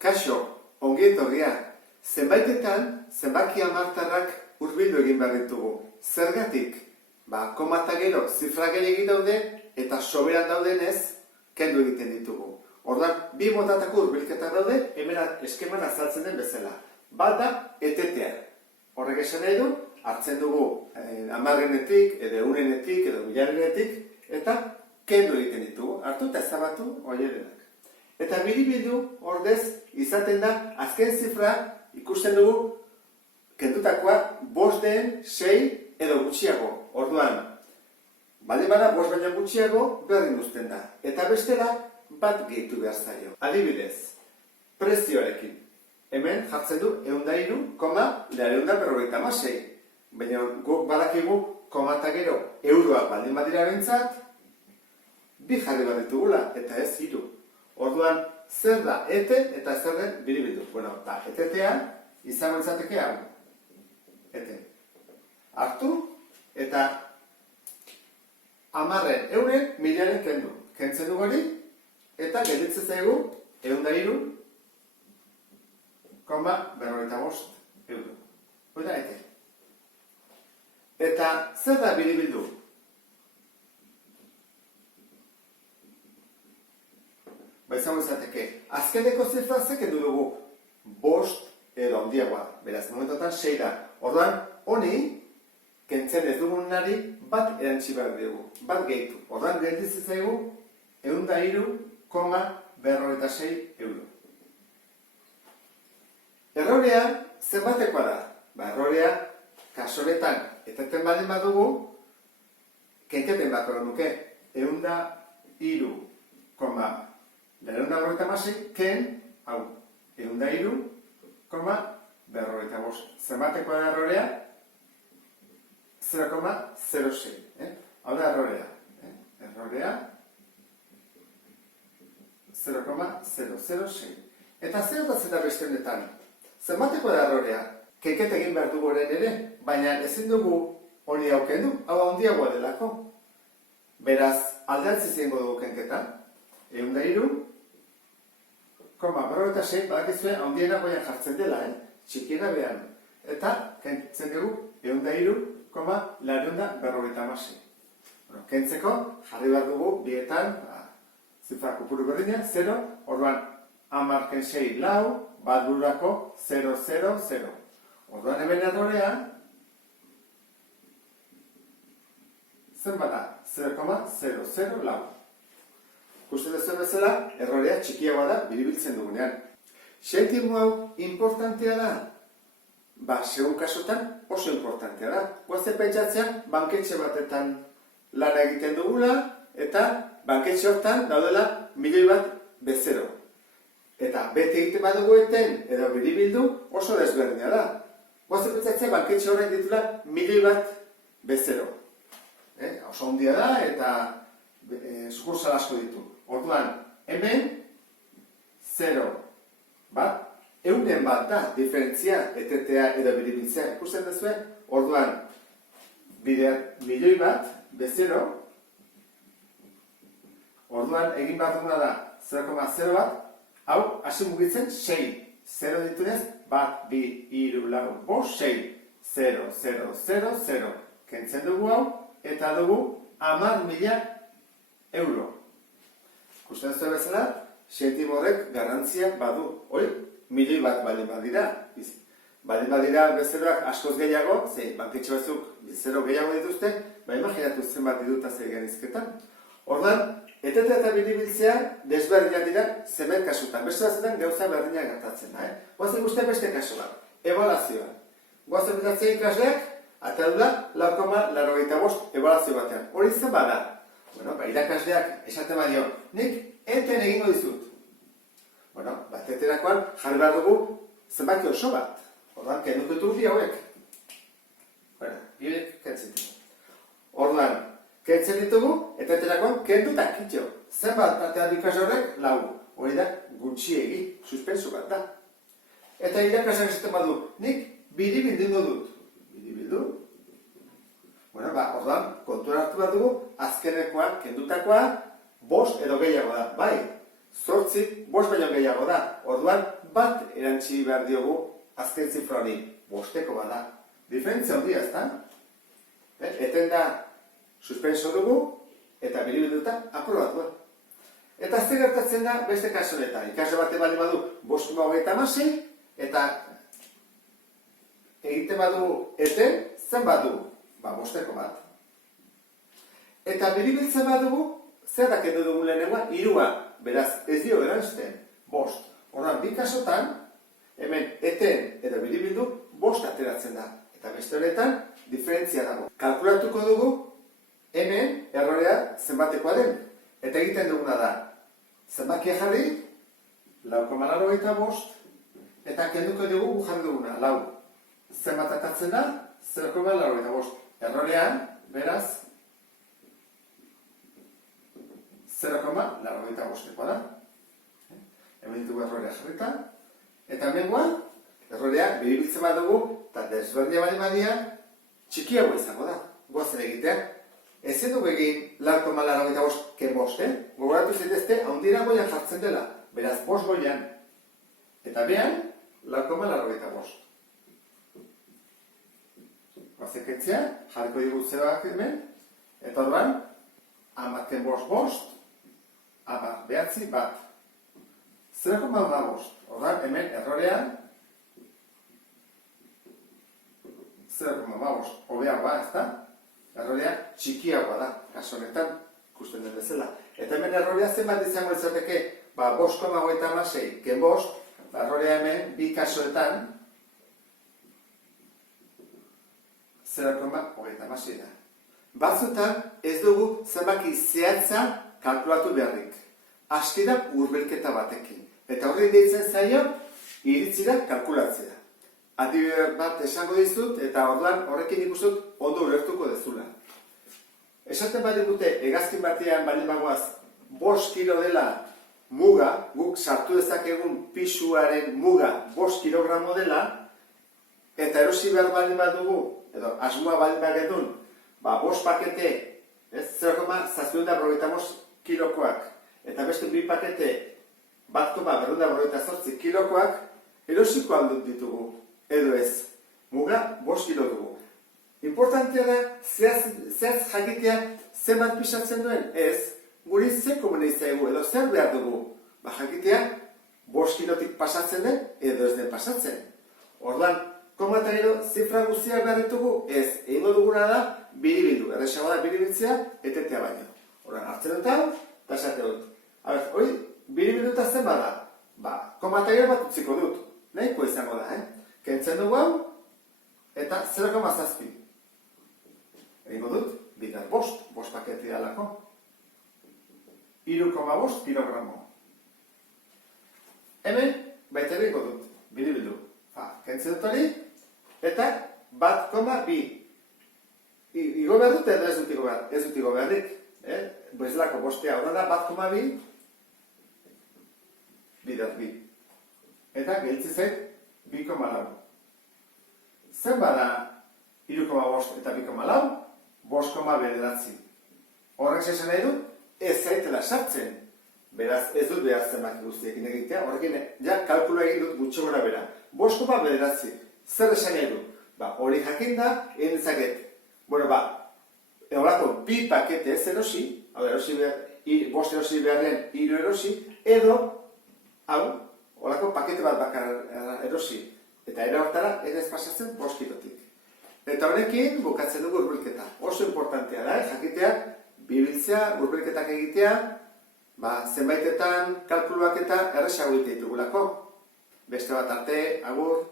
Kaixo, ongi etorria. Zenbaitetan, zenbaki hamartarrak hurbildu egin behar ditugu. Zergatik? Koma eta gero zifra gehiegi daude eta soberan daudenez kendu egiten ditugu. Orduan, bi motatako hurbilketak daude, hemen eskeman azaltzen den bezala. Bat da, etetea. Horrek esan nahi du, hartzen dugu hamarrenetik, edo eurenetik, edo milarenetik, eta kendu egiten ditugu. Hartu eta ezabatu horienak. Eta biribildu, ordez, izaten da, azken zifra ikusten dugu kendutakoa 5 den, 6 edo gutxiago. Orduan, baldin bada 5 baino gutxiago berdin uzten da. Eta bestela, bat gehitu behar zaio. Adibidez, prezioarekin. Hemen jartzen du 103,956. Baina guk badakigu, koma eta gero euroak baldin badira behintzat, bi jarri bat ditugula, eta ez 3. Orduan, zer da ete eta zer den biribildu. Bueno, etetea izango izateke hau. Ete. Hartu eta hamarren, euren, milaren kendu. Kentzen du hori eta gelditzen zaigu 103,55 euro. Hori da ete. Eta zer da biribildu? Izango izateke, azkeneko zifra kendu dugu 5 edo handiagoa, beraz, momentotan 6 da. Orduan, honi, kentzen ez dugunari bat erantzi behar dugu, bat gehitu. Orduan, gelditzen zaigu 103,56 euro. Errorea, zenbatekoa da? Errorea, kasoretan, eteten baldin badugu, kenketen bat nuke, 103,56, ken, hau, 103,55. Zenbatekoa da errorea? 0,06. Hau da errorea. Errorea 0,006. Eta zer da zeta beste honetan? Zenbatekoa da errorea? Kenket egin behar dugu orain ere, baina ezin dugu hori aukendu, hau handiagoa delako. Beraz, alderantziz egingo dugu kenketan. 103,56, badakizue, handiena goian jartzen dela, txikiena behan. Eta, kentzen dugu, 103,56. Kentzeko, jarri behar dugu, bietan, zifra kopuru berdina, 0, orduan, 10 lau, bat bururako, 0, 0, 0. Orduan, hemen errorea, zenbat da, 0,00 lau. Ikusten duzuen bezala, errorea txikiagoa da, biribiltzen dugunean. Zentimo hau importantea da? Segun kasutan oso importantea da. Guazen pentsatzea, banketxe batetan lana egiten dugula, eta banketxe hortan daudela 1.000.000 bat bezero. Eta bete egiten badugu eten, edo biribildu, oso desberdina da. Guazen pentsatzea, banketxe horrein ditula 1.000.000 bat bezero. Oso handia da, eta sukursal asko ditu. Orduan, hemen 0 bat, euren bat da, diferentzia, etetea edo biribiltzea. Ikusten duzue, orduan, 1.000.000 bat, bezero, orduan, egin bat duguna da, 0,0 bat, hau, hasi mugitzen, 6. 0 ditunez, bat, 2, 3, 4, 5, 6. 0, 0, 0, 0. Kentzen dugu hau, eta dugu 10.000 euro. Ikusten zuen bezala, zentimo horrek garrantzia badu. Hori, 1.000.000 bat baldin badira. Baldin badira bezeroak askoz gehiago, banketxe batzuk bezero gehiago dituzte, imaginatu zenbat diduta zer genizketan. Orduan, etete eta biribiltzea desberdinak dira zemen kasutan. Beste batzutan gauza berdinak gertatzen da. Guazen guztia beste kasu bat, ebaluazioa. Guazen betatzen ikasleak, atadula 4,85 ebaluazio batean. Hori zen bada. Irakasleak esaten badio, nik eten egingo dizut. Eteterakoan jarri behar dugu zenbaki oso bat. Orduan, kenduko ditugu bi hauek. Hirek kentzen ditugu. Orduan, kentzen ditugu, eteterakoan kenduta kitxo. Zenbat atean ikasle horrek, 4. Hori da, gutxiegi, suspensu bat da. Eta irakasleak esaten badu, nik biribildu dut. Biribildu? Orduan, kontuan hartu bat dugu, azkenekoa, kendutakoa, 5 edo gehiago da, bai. zortzi, bost baino gehiago da. Orduan, bat erantzi behar diogu azken zifra hori, bosteko bada. Diferentzia handia, ezta? Eten da, suspenso dugu, eta biribilduta aprobatu. Eta ze gertatzen da beste kasu honetan. Ikasle bate bali badu 5,26 eta egiten badu eten, zen badu? Bosteko bat. Eta biribiltzen badugu, zer dakendu dugu lehenengoa? 3. Beraz, ez dio erantzten, 5. Horran, bi kasotan, hemen eten edo biribildu 5 ateratzen da. Eta beste honetan, diferentzia dago. Kalkulatuko dugu, hemen errorea zenbatekoa den. Eta egiten duguna da, zenbakia jarri, 4,85, eta kenduko dugu jarri duguna, 4. Zenbat atatzen da, 0,85. Errorean, beraz, 0,85 da. Hemen ditugu errorea jarrita. Eta hemengoa, errorea biribiltzen badugu, eta desberdina bali badia, txikiagoa izango da. Goazen egitea. Ezin dugu egin 4,85 ken 5, gogoratu zaitezte, handira goian jartzen dela. Beraz, 5 goian. Eta behan, 4,85. Goazeketzea, jarriko digu zeroak hemen, eta orduan, 10,5, 10,9, bat. 0,5. Orduan, hemen errorean, 0,5. Hobeagoa, ez da? Errorea txikiagoa da, kaso honetan, ikusten den bezala. Eta hemen errorea zenbat izango izateke, 5,56 ken 5, errorea hemen bi kasoetan 0,56 da. Batzutan ez dugu zenbaki zehatza kalkulatu beharrik. Hasti da hurbilketa batekin. Eta horri deitzen zaio, iritzira kalkulatzea. Adibide bat esango dizut, eta orduan horrekin ikustut ondo ulertuko dezula. Esaten badigute, hegazkin batean bali bagoaz, 5 kilo dela muga, guk sartu dezakegun pisuaren muga 5 kilogramo dela, eta erosi behar bali badugu, edo asmoa bali bagedun, 5 pakete, 0,795 kilokoak, eta beste 2 pakete, 1,248 kilokoak, erosiko aldut ditugu. Edo ez, muga 5 kilo dugu. Importantea da, zehaz jakitea zenbat pisatzen duen? Ez, guri ze komunei zaigu, edo zer behar dugu? Jakitea 5 kilotik pasatzen den, edo ez den pasatzen. Orduan, koma eta gero zifra guztiak behar ditugu? Ez, egingo duguna da, biribildu. Erresago da biribiltzea, etetea baino. Orduan, hartzen dut hau, eta esate dut. Hori, biribilduta zen bada? Koma eta gero bat utziko dut. Nahiko izango da, Kentzen dugu hau, eta 0,7. Egingo dut, bidar 5 paketi dalako. 3,5 kilogramo. Hemen, baita egingo dut, biribildu. Kentzen dut hori, eta 1,2. Igo behar dut, edo ez dut igo beharrik. Bezlako 5, horren da 1,2, bidar 2. Eta gehitzi zait, 2,4. Zen bada 3,5 eta 2,4, 5,9. Horrek esan nahi du, ez zaitela sartzen. Beraz, ez dut behar zenbaki guztiekin egitea, horrekin ja kalkula egin dut gutxo gora bera. 5,9. Zer esan nahi du? Hori jakin da, egin dezaket. Horako 2 pakete ez erosi, hau da, 5 erosi beharren 3 erosi, edo, hau, horako pakete bat bakar erosi. Eta era hortara, ez pasatzen 5 kilotik. Eta horrekin, bukatzen dugu hurbilketa. Oso importantea da, jakitea, bibiltzea, hurbilketak egitea, zenbaitetan kalkuluak eta erresago egite ditugulako. Beste bat arte, agur.